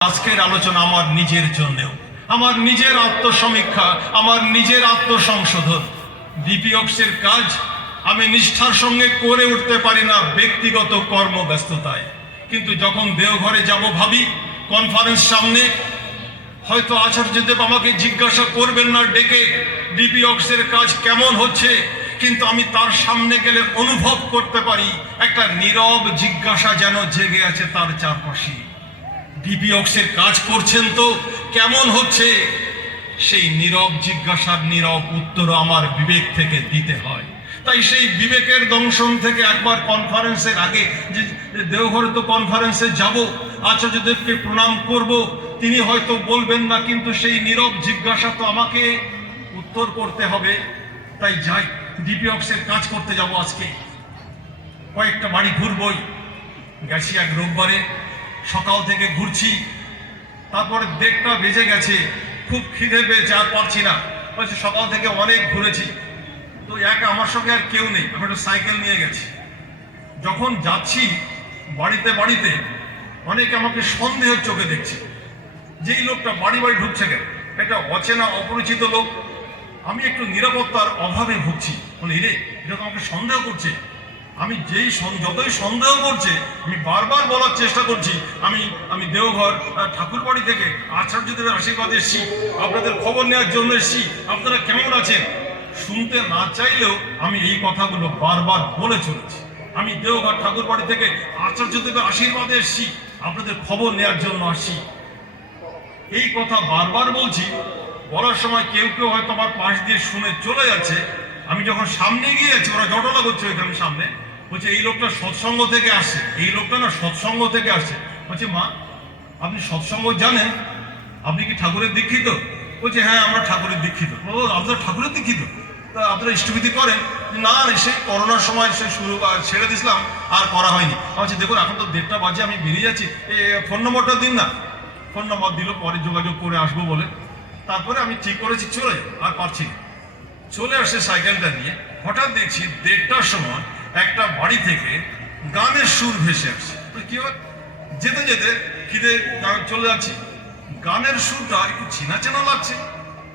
আজকের আলোচনা আমার নিজের জন্যেও, আমার নিজের আত্মসমীক্ষা, আমার নিজের আত্মসংশোধন। ডিপিঅক্সের কাজ আমি নিষ্ঠার সঙ্গে করে উঠতে পারি না ব্যক্তিগত কর্মব্যস্ততায়, কিন্তু যখন দেওঘরে যাব ভাবি কনফারেন্স সামনে, হয়তো আচার্যদেব আমাকে জিজ্ঞাসা করবেন না ডেকে ডিপিঅক্সের কাজ কেমন হচ্ছে, কিন্তু আমি তার সামনে গেলে অনুভব করতে পারি একটা নীরব জিজ্ঞাসা যেন জেগে আছে তার চারপাশে। ডিপিঅক্সের কাজ করছেন তো কেমন হচ্ছে, সেই নীরব জিজ্ঞাসার নীরব উত্তর আমার বিবেক থেকে দিতে হয়। তাই সেই বিবেকের দংশন থেকে একবার কনফারেন্সের আগে যে দেওঘরে তো কনফারেন্সে যাব, আচার্যদেবকে প্রণাম করব, তিনি হয়তো বলবেন না, কিন্তু সেই নীরব জিজ্ঞাসা তো আমাকে উত্তর করতে হবে। তাই যাই, ডিপিঅক্সের কাজ করতে যাব আজকে। কয়েকটা বাড়ি ঘুরবই, গেছি এক রোববারে, সকাল থেকে ঘুরছি, তারপরে 1:30টা বেজে গেছে, খুব খিদে পেয়েছে, আর পারছি না, বলছি সকাল থেকে অনেক ঘুরেছি, তো আমার সঙ্গে আর কেউ নেই, আমি একটা সাইকেল নিয়ে গেছি। যখন যাচ্ছি বাড়িতে বাড়িতে অনেকে আমাকে সন্দেহের চোখে দেখছে, যে এই লোকটা বাড়ি বাড়ি ঢুকছে কেন, একটা অচেনা অপরিচিত লোক। আমি একটু নিরাপত্তার অভাবে ভুগছি, বলে রে এটা তো আমাকে সন্দেহ করছে। আমি যতই সন্দেহ করছে, আমি বারবার বলার চেষ্টা করছি আমি দেওঘর ঠাকুরবাড়ি থেকে আচার্যদেবের আশীর্বাদ এসেছি, আপনাদের খবর নেওয়ার জন্য এসেছি, আপনারা কেমন আছেন। শুনতে না চাইলেও আমি এই কথাগুলো বারবার বলে চলেছি, আমি দেওঘর ঠাকুরবাড়ি থেকে আচার্যদেবের আশীর্বাদে এসেছি, আপনাদের খবর নেওয়ার জন্য আসছি। এই কথা বারবার বলছি, বলার সময় কেউ কেউ হয়তো আমার পাশ দিয়ে শুনে চলে যাচ্ছে। আমি যখন সামনে গিয়ে যাচ্ছি, ওরা জটলা করছে ওইখানে সামনে, বলছে এই লোকটা সৎসঙ্গ থেকে আসছে, এই লোকটা না সৎসঙ্গ থেকে আসছে। বলছে মা আপনি সৎসঙ্গ জানেন, আপনি কি ঠাকুরের দীক্ষিত? বলছে হ্যাঁ আমরা ঠাকুরের দীক্ষিত। আপনারা ঠাকুরের দীক্ষিত, তা আপনারা ইষ্টবিধি করেন? না সেই করোনার সময় ছেড়ে দিয়েছিলাম, আর করা হয়নি। বলছে দেখুন এখন তো 1:30টা বাজে, আমি বেরিয়ে যাচ্ছি, ফোন নম্বরটা দিন না। ফোন নম্বর দিল, পরে যোগাযোগ করে আসবো বলে। তারপরে আমি ঠিক করেছি চলে, আর পারছি না। চলে আসছে সাইকেলটা নিয়ে, হঠাৎ দেখছি 1:30টার সময় একটা বাড়ি থেকে গানের সুর ভেসে আসছে। কি হয়, যেতে যেতে খিদে চলে যাচ্ছি, গানের সুরটা একটু চেনা চেনা লাগছে।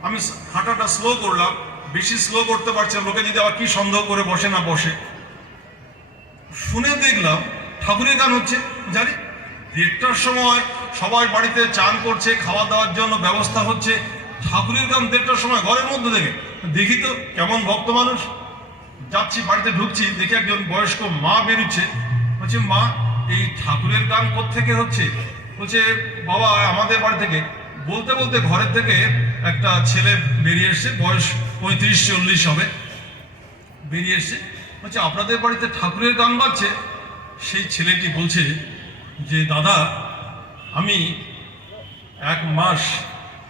আমি হাঁটাটা স্লো করলাম, বেশি স্লো করতে পারছি না, লোকে যদি আবার কি সন্দেহ করে বসে না বসে। শুনে দেখলাম ঠাকুরের গান হচ্ছে। জানি 1:30টার সময় সবাই বাড়িতে চান করছে, খাওয়া দাওয়ার জন্য ব্যবস্থা হচ্ছে, ঠাকুরের গান 1:30টার সময় ঘরের মধ্যে থেকে। দেখি তো কেমন ভক্ত মানুষ। যাচ্ছি, বাড়িতে ঢুকছি, দেখি একজন বয়স্ক মা বেরোচ্ছে। বলছে মা এই ঠাকুরের গান কোত্থেকে হচ্ছে? বলছে বাবা আমাদের বাড়ি থেকে। বলতে বলতে ঘরের থেকে একটা ছেলে বেরিয়ে এসছে, বয়স 35-40 হবে, বেরিয়ে এসছে। বলছে আপনাদের বাড়িতে ঠাকুরের গান বাজছে? সেই ছেলেটি বলছে যে দাদা আমি 1 মাস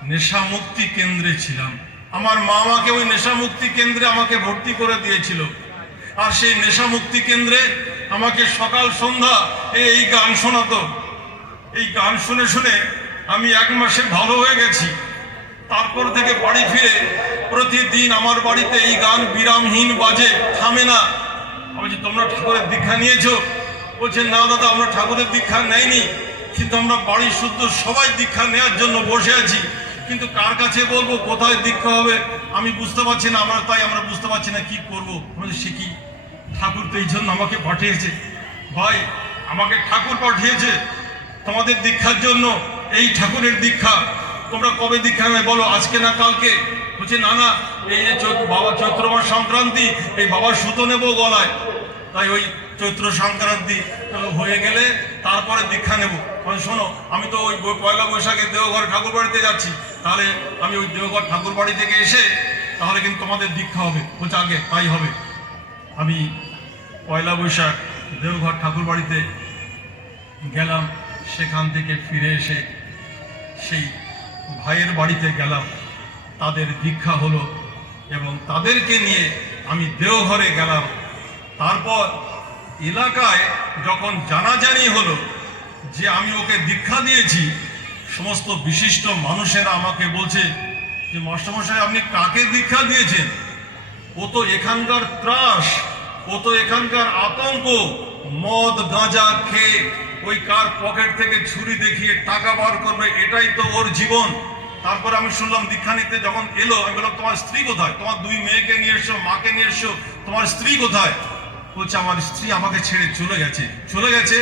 নেশামুক্তি কেন্দ্রে ছিলাম, আমার মা আমাকে ওই নেশামুক্তি কেন্দ্রে আমাকে ভর্তি করে দিয়েছিল, আর সেই নেশামুক্তি কেন্দ্রে আমাকে সকাল সন্ধ্যা এই গান শোনাতো। এই গান শুনে শুনে আমি 1 মাসে ভালো হয়ে গেছি। তারপর থেকে বাড়ি ফিরে প্রতিদিন আমার বাড়িতে এই গান বিরামহীন বাজে, থামে না। আমি বলছি তোমরা ঠাকুরের দীক্ষা নিয়েছো? বলছে না দাদা আমরা ঠাকুরের দীক্ষা নেয়নি, কিন্তু আমরা বাড়ির শুদ্ধ সবাই দীক্ষা নেওয়ার জন্য বসে আছি, কিন্তু কার কাছে বলবো, কোথায় দীক্ষা হবে আমি বুঝতে পারছি না, আমরা বুঝতে পারছি না কি করবো। সে কি, ঠাকুর তো এই জন্য আমাকে পাঠিয়েছে। ভাই আমাকে ঠাকুর পাঠিয়েছে তোমাদের দীক্ষার জন্য, এই ঠাকুরের দীক্ষা। তোমরা কবে দীক্ষা নেবে বলো, আজকে না কালকে? বলছে না না এই যে বাবা চৈত্র মাস সংক্রান্তি, এই বাবার সুতো নেবো গলায়, তাই ওই চৈত্র সংক্রান্তি হয়ে গেলে তারপরে দীক্ষা নেব। শোনো আমি তো ওই পয়লা বৈশাখে দেওঘর ঠাকুর বাড়িতে যাচ্ছি, তাহলে আমি ওই দেওঘর ঠাকুর বাড়ি থেকে এসে তাহলে কিন্তু তোমাদের দীক্ষা হবে। বলছে আগে তাই হবে। আমি পয়লা বৈশাখ দেওঘর ঠাকুর বাড়িতে গেলাম, সেখান থেকে ফিরে এসে সেই ভাইয়ের বাড়িতে গেলাম, তাদের দীক্ষা হলো এবং তাদেরকে নিয়ে আমি দেওঘরে গেলাম। তারপর এলাকায় যখন জানাজানি হলো যে আমি ওকে দীক্ষা দিয়েছি, সমস্ত বিশিষ্ট মানুষেরা আমাকে বলছে যে মাস্টারমশাই আপনি কাকে দীক্ষা দিয়েছেন? ও তো এখানকার ত্রাস, ও তো এখানকার আতঙ্ক, মদ গাঁজা খেয়ে ওই কার পকেট থেকে ছুরি দেখিয়ে টাকা বার করবে, এটাই তো ওর জীবন। তারপর আমি শুনলাম দীক্ষা নিতে যখন এলো, আমি বললাম তোমার স্ত্রী কোথায়, তোমার 2 মেয়েকে নিয়ে এসছো, মাকে নিয়ে এসছো, তোমার স্ত্রী কোথায়? বলছে আমার স্ত্রী আমাকে ছেড়ে চলে গেছে। চলে গেছে?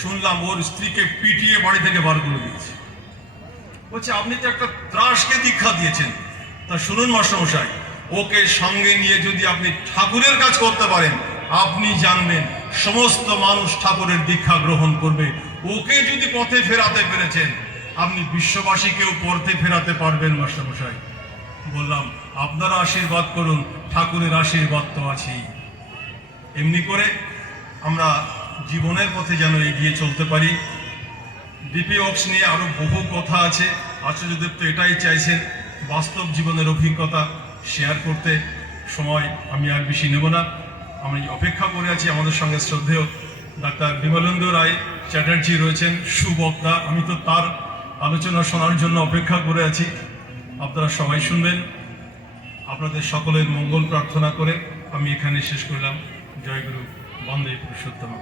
শুনলাম ওর স্ত্রীকে পিটিয়ে বাড়ি থেকে বার করে দিয়েছে। বলছে আপনি তো একটা ত্রাসকে দীক্ষা দিয়েছেন। তা শুনুন মাস্টারমশাই, ওকে সঙ্গে নিয়ে যদি আপনি ঠাকুরের কাজ করতে পারেন, আপনি জানবেন সমস্ত মানুষ ঠাকুরের দীক্ষা গ্রহণ করবে। ওকে যদি পথে ফেরাতে পেরেছেন, আপনি বিশ্ববাসীকেও পথে ফেরাতে পারবেন মাস্টারমশাই। বললাম আপনারা আশীর্বাদ করুন, ঠাকুরের আশীর্বাদ তো আছেই। এমনি করে আমরা জীবনের পথে যেন এগিয়ে চলতে পারি। ডিপি ওয়ার্কস নিয়ে আরো বহু কথা আছে। আচার্যদেব তো এটাই চাইছেন, বাস্তব জীবনের অভিজ্ঞতা শেয়ার করতে। সময় আমি আর বেশি নেব না। আমি অপেক্ষা করে আছি, আমাদের সঙ্গে শ্রদ্ধেয় ডাক্তার বিমলেন্দু রায় চ্যাটার্জি রয়েছেন, সুবক্তা। আমি তো তার আলোচনা শোনার জন্য অপেক্ষা করে আছি। আপনারা সবাই শুনবেন। আপনাদের সকলের মঙ্গল প্রার্থনা করে আমি এখানে শেষ করলাম। জয় গুরু, বন্দে পুরুষোত্তম।